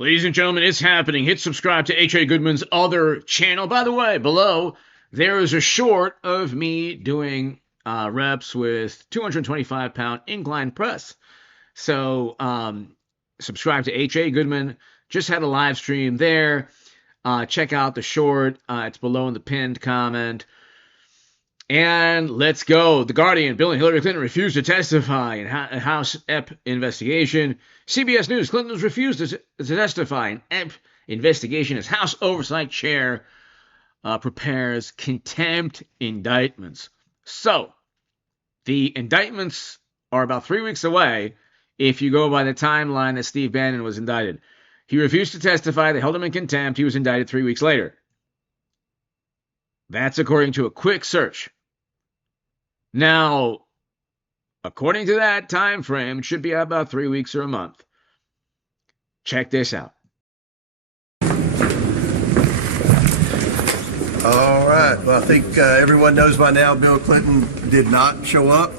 Ladies and gentlemen, it's happening. Hit subscribe to H.A. Goodman's other channel. By the way, below, there is a short of me doing reps with 225-pound incline press. So subscribe to H.A. Goodman. Just had a live stream there. Check out the short. It's below in the pinned comment. And let's go. The Guardian, Bill and Hillary Clinton refused to testify in House EP investigation. CBS News, Clinton's refused to testify in EP investigation as House Oversight Chair prepares contempt indictments. So, the indictments are about 3 weeks away if you go by the timeline that Steve Bannon was indicted. He refused to testify. They held him in contempt. He was indicted 3 weeks later. That's according to a quick search. Now, according to that time frame, it should be about 3 weeks or a month. Check this out. All right. Well, I think everyone knows by now Bill Clinton did not show up.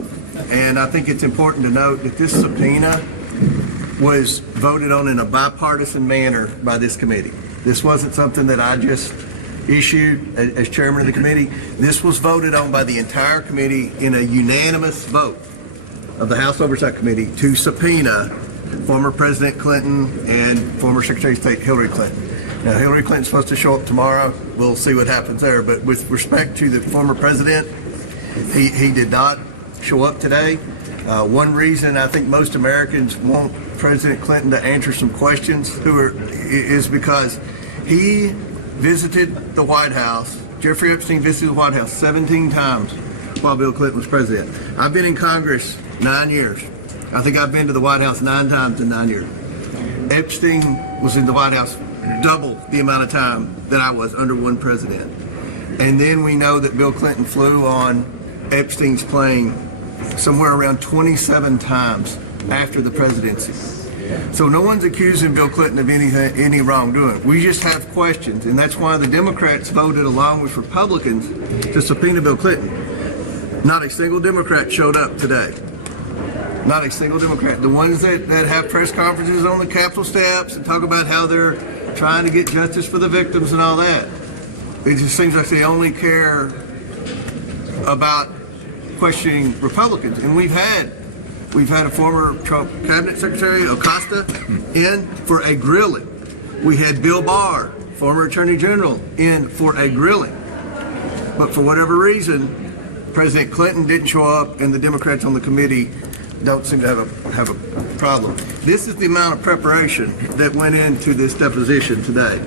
And I think it's important to note that this subpoena was voted on in a bipartisan manner by this committee. This wasn't something that I just issued as chairman of the committee. This was voted on by the entire committee in a unanimous vote of the House Oversight Committee to subpoena former President Clinton and former Secretary of State Hillary Clinton. Now, Hillary Clinton's supposed to show up tomorrow. We'll see what happens there. But with respect to the former president, he did not show up today. One reason I think most Americans want President Clinton to answer some questions is because he visited the White House. Jeffrey Epstein visited the White House 17 times while Bill Clinton was president. I've been in Congress 9 years. I think I've been to the White House 9 times in 9 years. Epstein was in the White House double the amount of time that I was under one president. And then we know that Bill Clinton flew on Epstein's plane somewhere around 27 times after the presidency. So no one's accusing Bill Clinton of any wrongdoing. We just have questions, and that's why the Democrats voted along with Republicans to subpoena Bill Clinton. Not a single Democrat showed up today. Not a single Democrat. The ones that have press conferences on the Capitol steps and talk about how they're trying to get justice for the victims and all that. It just seems like they only care about questioning Republicans. And we've had a former Trump cabinet secretary, Acosta, in for a grilling. We had Bill Barr, former attorney general, in for a grilling. But for whatever reason, President Clinton didn't show up, and the Democrats on the committee don't seem to have a problem. This is the amount of preparation that went into this deposition today.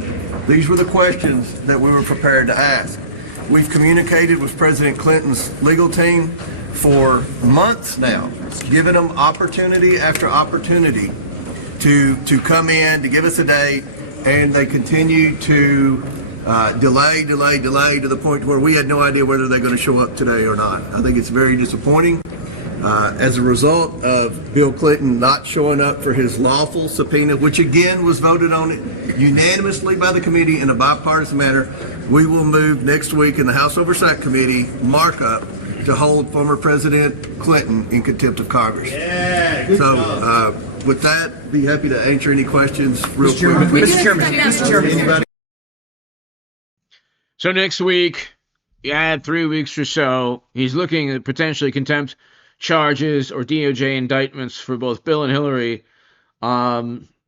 These were the questions that we were prepared to ask. We've communicated with President Clinton's legal team for months now, giving them opportunity after opportunity to come in, to give us a date, and they continue to delay to the point where we had no idea whether they're going to show up today or not. I think it's very disappointing. As a result of Bill Clinton not showing up for his lawful subpoena, which again was voted on unanimously by the committee in a bipartisan manner, we will move next week in the House Oversight Committee markup to hold former President Clinton in contempt of Congress. Yeah, with that, be happy to answer any questions real quick. Mr. Chairman. Anybody? So next week, yeah, 3 weeks or so, he's looking at potentially contempt charges or DOJ indictments for both Bill and Hillary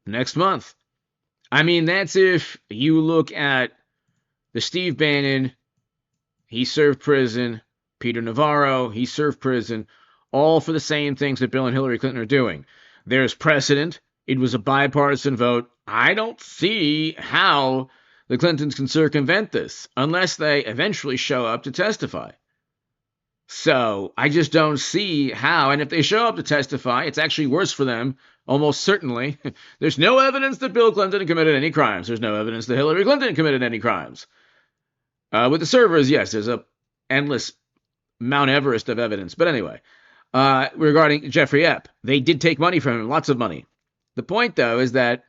next month. I mean, that's if you look at the Steve Bannon, he served prison, Peter Navarro, he served prison, all for the same things that Bill and Hillary Clinton are doing. There's precedent. It was a bipartisan vote. I don't see how the Clintons can circumvent this unless they eventually show up to testify. So I just don't see how. And if they show up to testify, it's actually worse for them, almost certainly. There's no evidence that Bill Clinton committed any crimes. There's no evidence that Hillary Clinton committed any crimes. With the servers, yes, there's a endless Mount Everest of evidence. But anyway, regarding Jeffrey Epps, they did take money from him, lots of money. The point, though, is that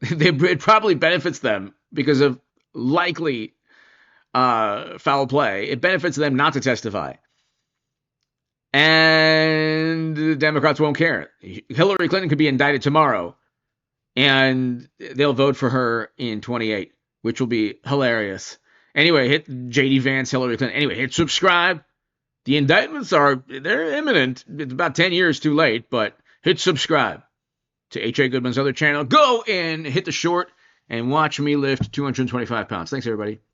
it probably benefits them because of likely foul play. It benefits them not to testify. And the Democrats won't care. Hillary Clinton could be indicted tomorrow and they'll vote for her in 28, which will be hilarious. Anyway, hit JD Vance, Hillary Clinton. Anyway, hit subscribe. The indictments they're imminent. It's about 10 years too late, but hit subscribe to H.A. Goodman's other channel. Go and hit the short and watch me lift 225 pounds. Thanks, everybody.